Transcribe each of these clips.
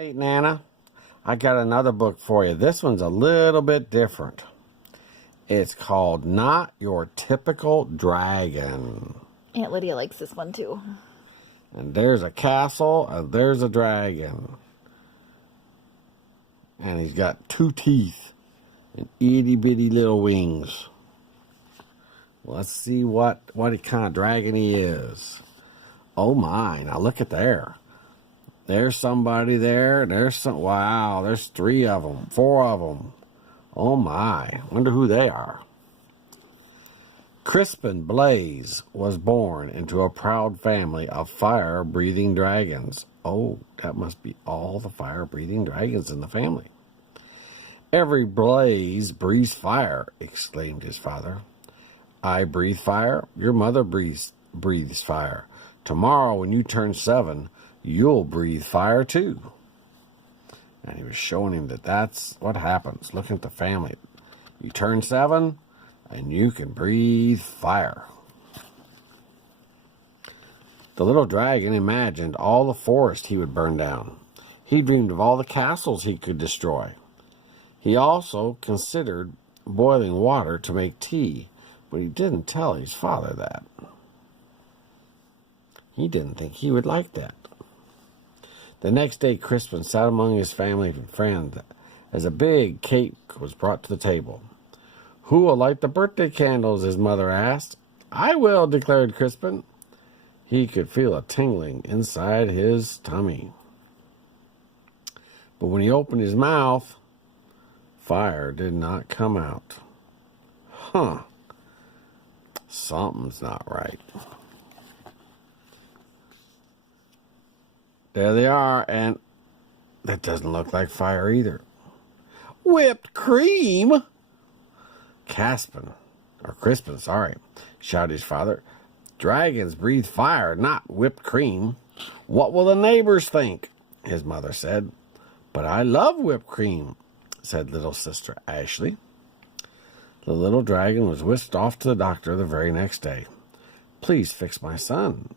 Hey, Nana, I got another book for you. This one's a little bit different. It's called Not Your Typical Dragon. Aunt Lydia likes this one too. And there's a castle, and there's a dragon. And he's got 2 teeth and itty bitty little wings. Let's see what kind of dragon he is. Oh my, now look at there. There's somebody there. Wow, there's 3 of them, 4 of them. Oh my, wonder who they are. Crispin Blaze was born into a proud family of fire-breathing dragons. Oh, that must be all the fire-breathing dragons in the family. Every blaze breathes fire, exclaimed his father. I breathe fire, your mother breathes fire. Tomorrow when you turn 7, you'll breathe fire too. And he was showing him that that's what happens. Look at the family. You turn 7 and you can breathe fire. The little dragon imagined all the forest he would burn down. He dreamed of all the castles he could destroy. He also considered boiling water to make tea, but he didn't tell his father that. He didn't think he would like that. The next day, Crispin sat among his family and friends as a big cake was brought to the table. Who will light the birthday candles? His mother asked. I will, declared Crispin. He could feel a tingling inside his tummy. But when he opened his mouth, fire did not come out. Something's not right. There they are, and that doesn't look like fire either. Whipped cream! Crispin, shouted his father. Dragons breathe fire, not whipped cream. What will the neighbors think? His mother said. But I love whipped cream, said little sister Ashley. The little dragon was whisked off to the doctor the very next day. Please fix my son,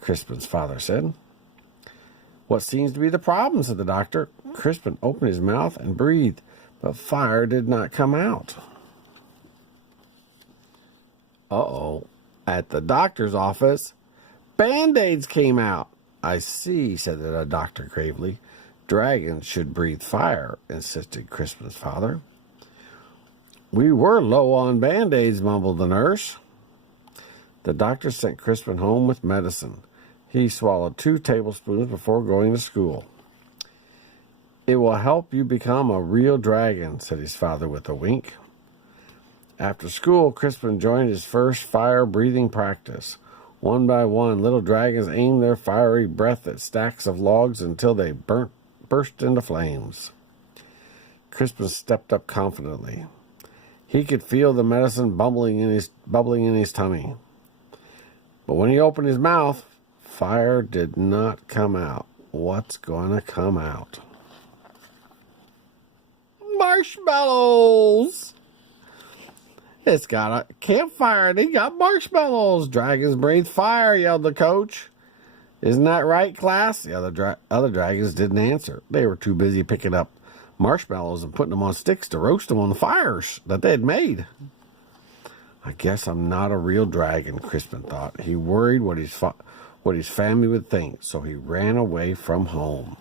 Crispin's father said. What seems to be the problem, said the doctor. Crispin opened his mouth and breathed, but fire did not come out. Uh-oh. At the doctor's office, Band-Aids came out. I see, said the doctor gravely. Dragons should breathe fire, insisted Crispin's father. We were low on Band-Aids, mumbled the nurse. The doctor sent Crispin home with medicine. He swallowed 2 tablespoons before going to school. It will help you become a real dragon, said his father with a wink. After school, Crispin joined his first fire-breathing practice. One by one, little dragons aimed their fiery breath at stacks of logs until they burst into flames. Crispin stepped up confidently. He could feel the medicine bubbling in his tummy. But when he opened his mouth, fire did not come out. What's going to come out? Marshmallows! It's got a campfire and he got marshmallows. Dragons breathe fire, yelled the coach. Isn't that right, class? The other dragons didn't answer. They were too busy picking up marshmallows and putting them on sticks to roast them on the fires that they had made. I guess I'm not a real dragon, Crispin thought. He worried what his family would think, so he ran away from home.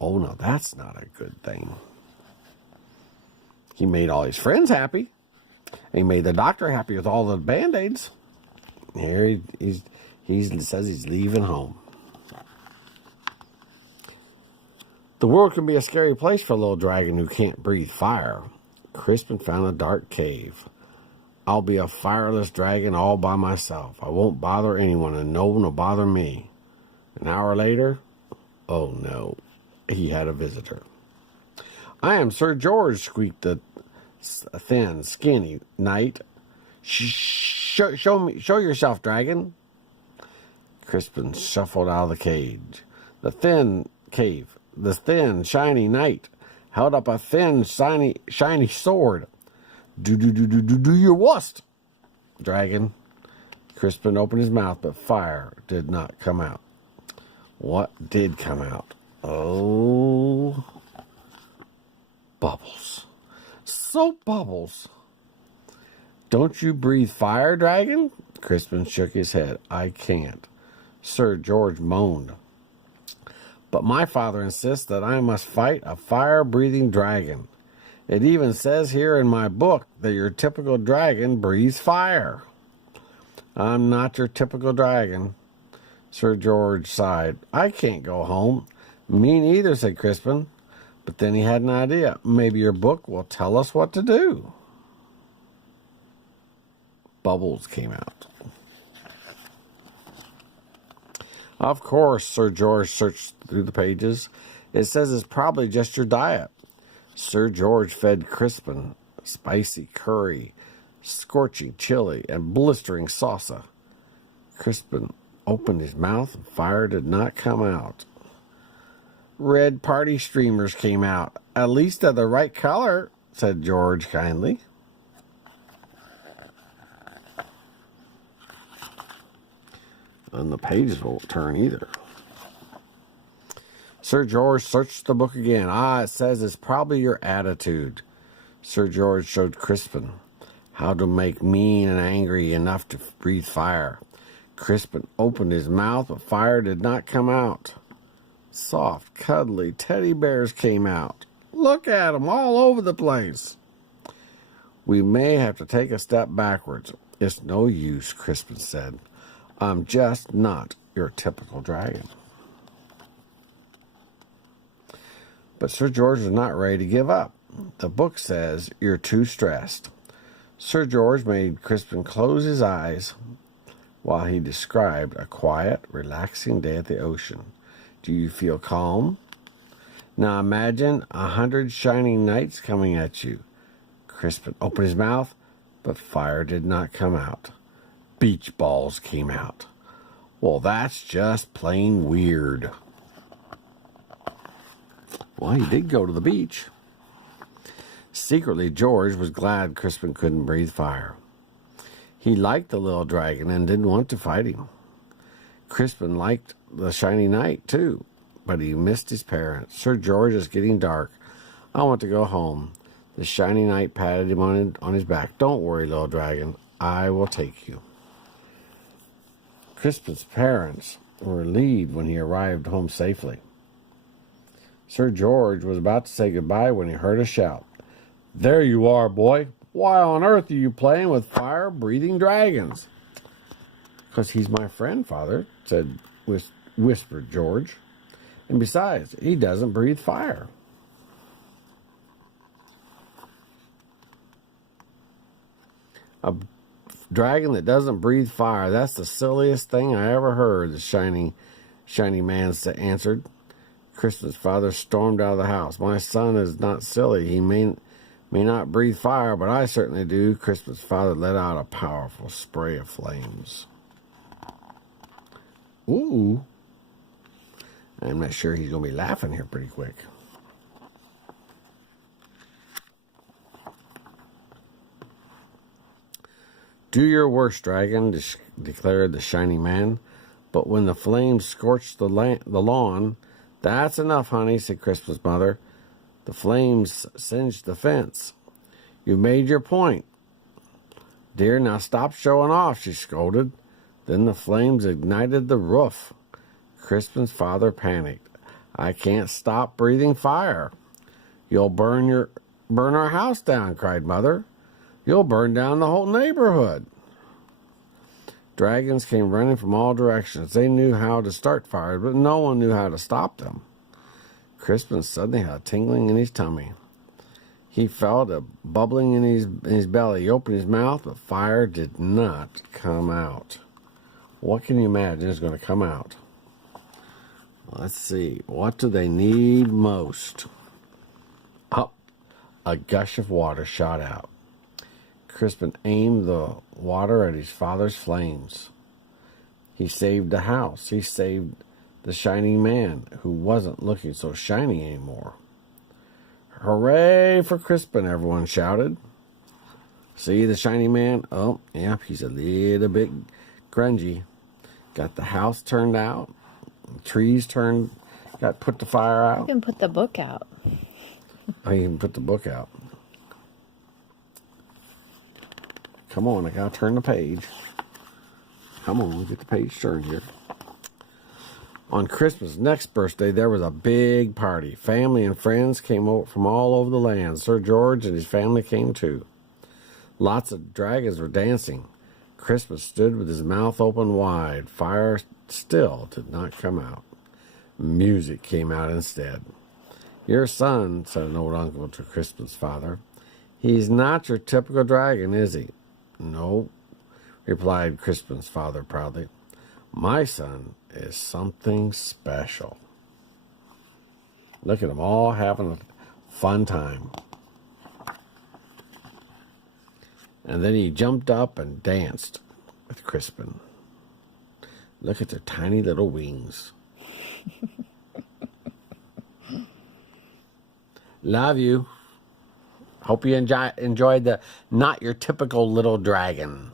Oh, no, that's not a good thing. He made all his friends happy. He made the doctor happy with all the Band-Aids. Here he says he's leaving home. The world can be a scary place for a little dragon who can't breathe fire. Crispin found a dark cave. I'll be a fireless dragon all by myself. I won't bother anyone, and no one will bother me. An hour later, oh no, he had a visitor. I am Sir George, squeaked the thin, skinny knight. Show yourself, dragon. Crispin shuffled out of the cage. The thin, shiny knight held up a thin, shiny sword. Do your worst, dragon. Crispin opened his mouth, but fire did not come out. What did come out? Oh, soap bubbles. Don't you breathe fire, Dragon? Crispin shook his head. I can't. Sir George moaned. But my father insists that I must fight a fire-breathing dragon. It even says here in my book that your typical dragon breathes fire. I'm not your typical dragon. Sir George sighed. I can't go home. Me neither, said Crispin. But then he had an idea. Maybe your book will tell us what to do. Bubbles came out. Of course, Sir George searched through the pages. It says it's probably just your diet. Sir George fed Crispin spicy curry, scorching chili, and blistering salsa. Crispin opened his mouth and fire did not come out. Red party streamers came out. At least they're the right color, said George kindly. And the pages won't turn either. Sir George searched the book again. It says it's probably your attitude. Sir George showed Crispin how to make mean and angry enough to breathe fire. Crispin opened his mouth, but fire did not come out. Soft, cuddly teddy bears came out. Look at them all over the place. We may have to take a step backwards. It's no use, Crispin said. I'm just not your typical dragon. But Sir George was not ready to give up. The book says you're too stressed. Sir George made Crispin close his eyes while he described a quiet, relaxing day at the ocean. Do you feel calm? Now imagine 100 shining knights coming at you. Crispin opened his mouth, but fire did not come out. Beach balls came out. Well, that's just plain weird. Well, he did go to the beach. Secretly, George was glad Crispin couldn't breathe fire. He liked the little dragon and didn't want to fight him. Crispin liked the shiny knight, too, but he missed his parents. Sir George, is getting dark. I want to go home. The shiny knight patted him on his back. Don't worry, little dragon. I will take you. Crispin's parents were relieved when he arrived home safely. Sir George was about to say goodbye when he heard a shout. There you are, boy. Why on earth are you playing with fire-breathing dragons? Because he's my friend, Father, whispered George. And besides, he doesn't breathe fire. A dragon that doesn't breathe fire, that's the silliest thing I ever heard, the shiny man answered. Crispin's father stormed out of the house. My son is not silly. He may not breathe fire, but I certainly do. Crispin's father let out a powerful spray of flames. Ooh. I'm not sure he's going to be laughing here pretty quick. Do your worst, dragon, declared the shiny man. But when the flames scorched the lawn, that's enough, honey, said Crispin's mother. The flames singed the fence. You've made your point. Dear, now stop showing off, she scolded. Then the flames ignited the roof. Crispin's father panicked. I can't stop breathing fire. You'll burn our house down, cried Mother. You'll burn down the whole neighborhood. Dragons came running from all directions. They knew how to start fires, but no one knew how to stop them. Crispin suddenly had a tingling in his tummy. He felt a bubbling in his belly. He opened his mouth, but fire did not come out. What can you imagine is going to come out? Let's see. What do they need most? Oh, a gush of water shot out. Crispin aimed the water at his father's flames. He saved the house. He saved the shining man, who wasn't looking so shiny anymore. Hooray for Crispin, everyone shouted. See the shiny man? Oh, yeah, he's a little bit grungy. Got the house turned out. Trees got put to fire out. You can put the book out. I even put the book out. Come on, I gotta turn the page. Come on, get the page turned here. On Crispin's next birthday, there was a big party. Family and friends came over from all over the land. Sir George and his family came too. Lots of dragons were dancing. Crispin stood with his mouth open wide. Fire still did not come out. Music came out instead. Your son, said an old uncle to Crispin's father. He's not your typical dragon, is he? No, replied Crispin's father proudly. My son is something special. Look at them all having a fun time. And then he jumped up and danced with Crispin. Look at their tiny little wings. Love you. Hope you enjoyed the not your typical little dragon.